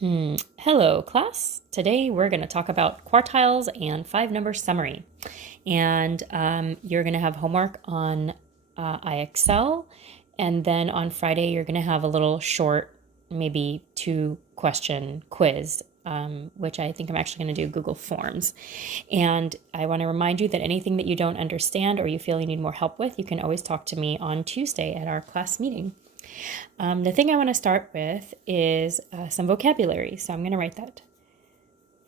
Hello, class. Today we're going to talk about quartiles and five-number summary. And you're going to have homework on IXL. And then on Friday, you're going to have a little short, maybe 2-question quiz, which I think I'm actually going to do Google Forms. And I want to remind you that anything that you don't understand or you feel you need more help with, you can always talk to me on Tuesday at our class meeting. The thing I want to start with is some vocabulary. So I'm going to write that.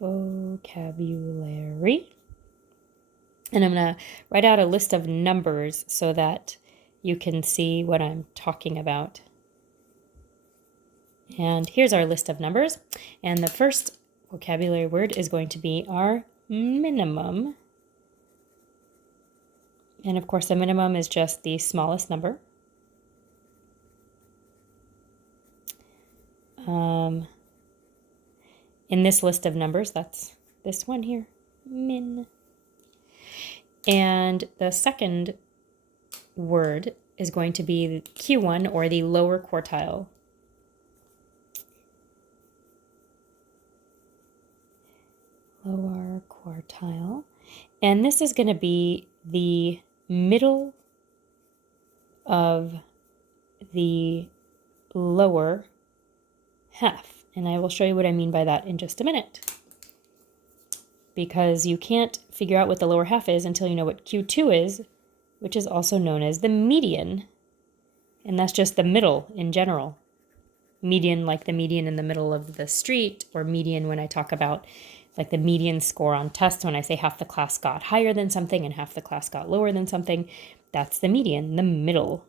Vocabulary. And I'm going to write out a list of numbers so that you can see what I'm talking about. And here's our list of numbers. And the first vocabulary word is going to be our minimum. And of course, the minimum is just the smallest number. In this list of numbers, that's this one here, min. And the second word is going to be Q1, or the lower quartile. Lower quartile. And this is going to be the middle of the lower half. And I will show you what I mean by that in just a minute. Because you can't figure out what the lower half is until you know what Q2 is, which is also known as the median. And that's just the middle in general. Median, like the median in the middle of the street, or median when I talk about like the median score on tests, when I say half the class got higher than something and half the class got lower than something, that's the median, the middle.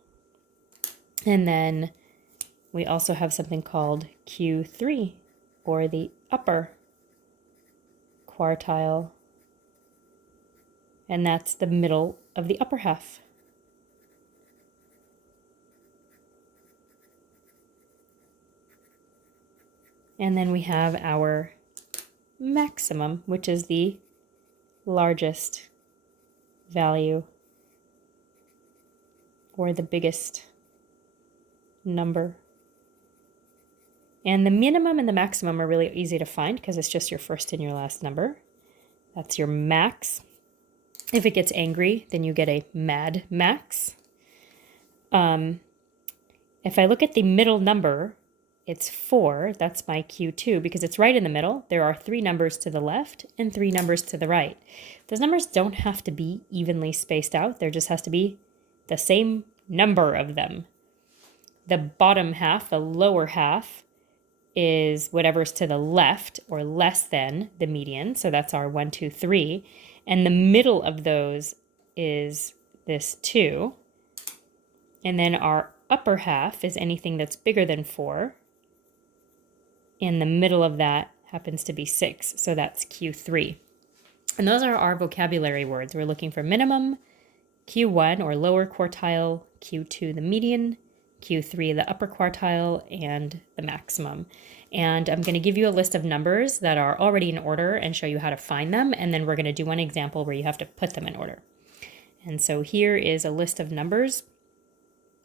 And then we also have something called Q3, or the upper quartile. And that's the middle of the upper half. And then we have our maximum, which is the largest value, or the biggest number. And the minimum and the maximum are really easy to find because it's just your first and your last number. That's your max. If it gets angry, then you get a mad max. If I look at the middle number, it's 4. That's my Q2 because it's right in the middle. There are 3 numbers to the left and 3 numbers to the right. Those numbers don't have to be evenly spaced out. There just has to be the same number of them. The bottom half, the lower half, is whatever's to the left or less than the median. So that's our 1, 2, 3. And the middle of those is this 2. And then our upper half is anything that's bigger than 4. And the middle of that happens to be 6. So that's Q3. And those are our vocabulary words. We're looking for minimum, Q1 or lower quartile, Q2 the median, Q3 the upper quartile, and the maximum. And I'm going to give you a list of numbers that are already in order and show you how to find them. And then we're going to do one example where you have to put them in order. And so here is a list of numbers.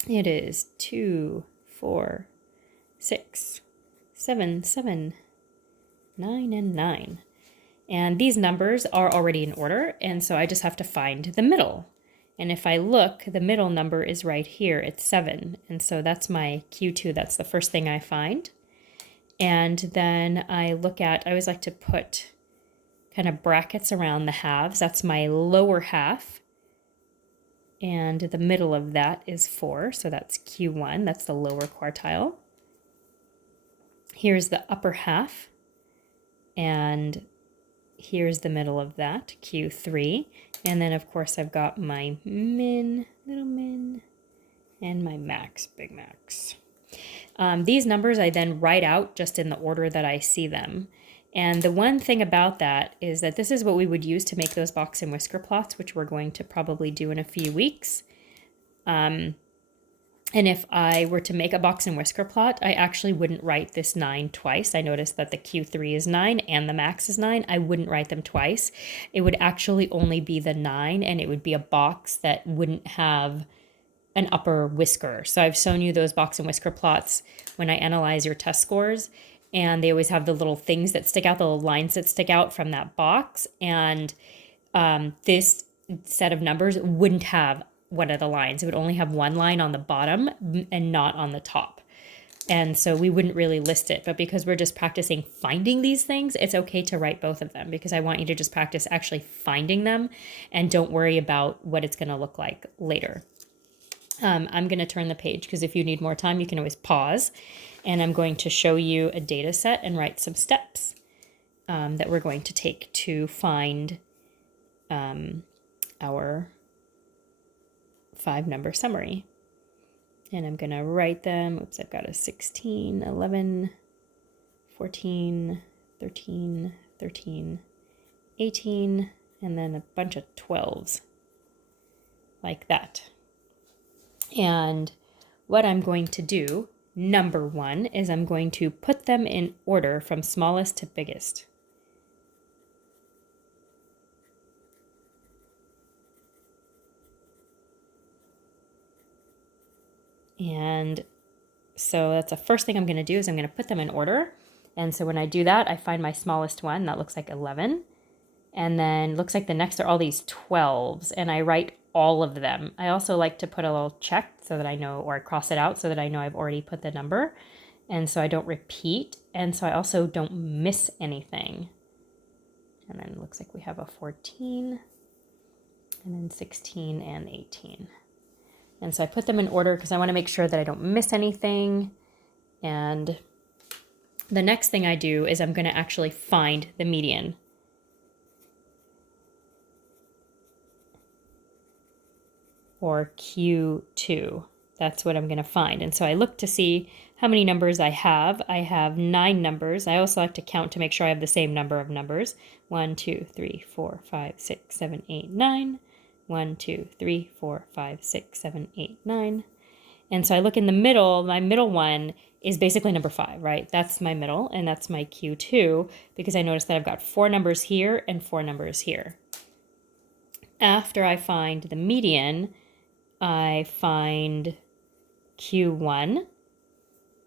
It is 2, 4, 6, 7, 7, 9, and 9. And these numbers are already in order. And so I just have to find the middle. And if I look, the middle number is right here. It's 7. And so that's my Q2. That's the first thing I find. And then I look at, I always like to put kind of brackets around the halves. That's my lower half. And the middle of that is 4. So that's Q1. That's the lower quartile. Here's the upper half. And here's the middle of that, Q3. And then, of course, I've got my min, little min, and my max, big max. These numbers I then write out just in the order that I see them. And the one thing about that is that this is what we would use to make those box and whisker plots, which we're going to probably do in a few weeks. And if I were to make a box and whisker plot, I actually wouldn't write this 9 twice. I noticed that the Q3 is 9 and the max is 9. I wouldn't write them twice. It would actually only be the 9, and it would be a box that wouldn't have an upper whisker. So I've shown you those box and whisker plots when I analyze your test scores. and they always have the little things that stick out, the little lines that stick out from that box. And this set of numbers wouldn't have one of the lines. It would only have one line on the bottom and not on the top. And so we wouldn't really list it. But because we're just practicing finding these things, it's okay to write both of them, because I want you to just practice actually finding them and don't worry about what it's going to look like later. I'm going to turn the page, because if you need more time, you can always pause. And I'm going to show you a data set and write some steps that we're going to take to find our 5-number summary. And I'm going to write them. Oops, I've got a 16, 11, 14, 13, 13, 18, and then a bunch of 12s, like that. And what I'm going to do, number 1, is I'm going to put them in order from smallest to biggest. And so that's the first thing I'm going to do, is I'm going to put them in order. And so when I do that, I find my smallest one. That looks like 11. And then looks like the next are all these 12s. And I write all of them. I also like to put a little check so that I know, or I cross it out so that I know I've already put the number. And so I don't repeat. And so I also don't miss anything. And then it looks like we have a 14, and then 16 and 18. And so I put them in order because I want to make sure that I don't miss anything. And the next thing I do is I'm going to actually find the median. Or Q2. That's what I'm going to find. And so I look to see how many numbers I have. I have 9 numbers. I also like to count to make sure I have the same number of numbers. 1, 2, 3, 4, 5, 6, 7, 8, 9. 1, 2, 3, 4, 5, 6, 7, 8, 9. And so I look in the middle. My middle one is basically number 5, right? That's my middle, and that's my Q2, because I noticed that I've got 4 numbers here and 4 numbers here. After I find the median, I find Q1,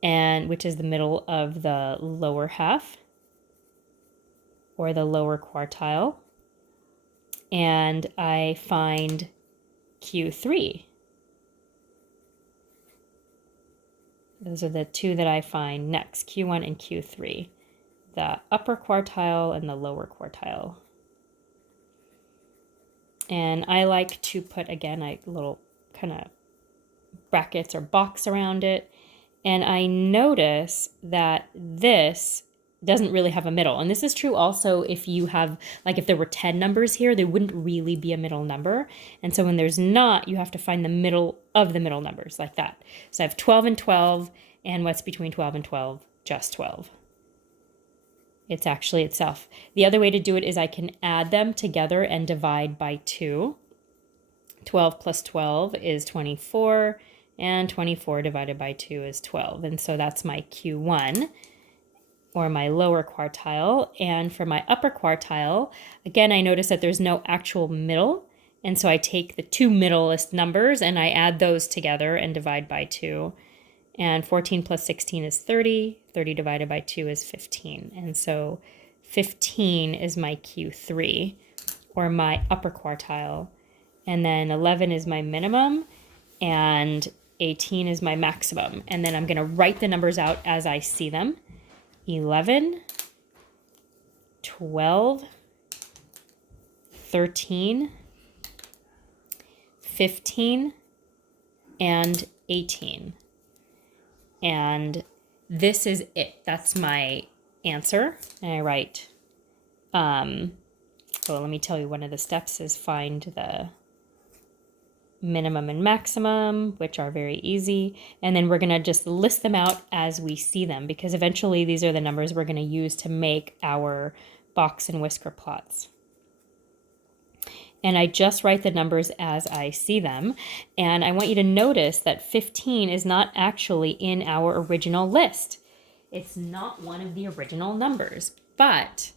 and which is the middle of the lower half, or the lower quartile. And I find Q3. Those are the two that I find next, Q1 and Q3, the upper quartile and the lower quartile. And I like to put, again, a little kind of brackets or box around it. And I notice that this doesn't really have a middle. And this is true also if you have, like if there were 10 numbers here, there wouldn't really be a middle number. And so when there's not, you have to find the middle of the middle numbers, like that. So I have 12 and 12, and what's between 12 and 12? Just 12. It's actually itself. The other way to do it is I can add them together and divide by 2. 12 plus 12 is 24, and 24 divided by 2 is 12. And so that's my Q1, or my lower quartile. And for my upper quartile, again, I notice that there's no actual middle. And so I take the 2 middlest numbers and I add those together and divide by 2. And 14 plus 16 is 30. 30 divided by 2 is 15. And so 15 is my Q3, or my upper quartile. And then 11 is my minimum, and 18 is my maximum. And then I'm going to write the numbers out as I see them. 11, 12, 13, 15, and 18. And this is it. That's my answer. And I write, well, let me tell you, one of the steps is find the minimum and maximum, which are very easy. And then we're going to just list them out as we see them, because eventually these are the numbers we're going to use to make our box and whisker plots. And I just write the numbers as I see them. And I want you to notice that 15 is not actually in our original list. It's not one of the original numbers, but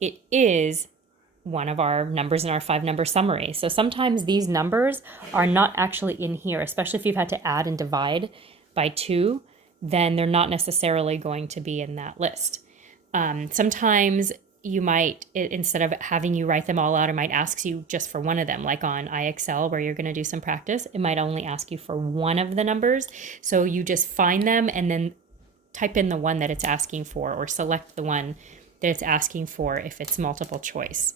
it is one of our numbers in our 5-number summary. So sometimes these numbers are not actually in here, especially if you've had to add and divide by 2. then they're not necessarily going to be in that list. Sometimes you might, instead of having you write them all out, it might ask you just for one of them, like on IXL where you're going to do some practice. It might only ask you for one of the numbers. So you just find them and then type in the one that it's asking for, or select the one that it's asking for if it's multiple choice.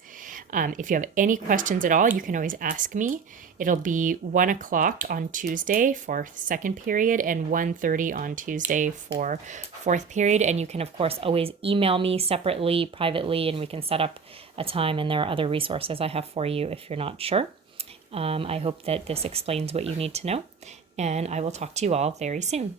If you have any questions at all, you can always ask me. It'll be 1 o'clock on Tuesday for second period and 1:30 on Tuesday for fourth period. And you can, of course, always email me separately, privately, and we can set up a time. And there are other resources I have for you if you're not sure. I hope that this explains what you need to know, and I will talk to you all very soon.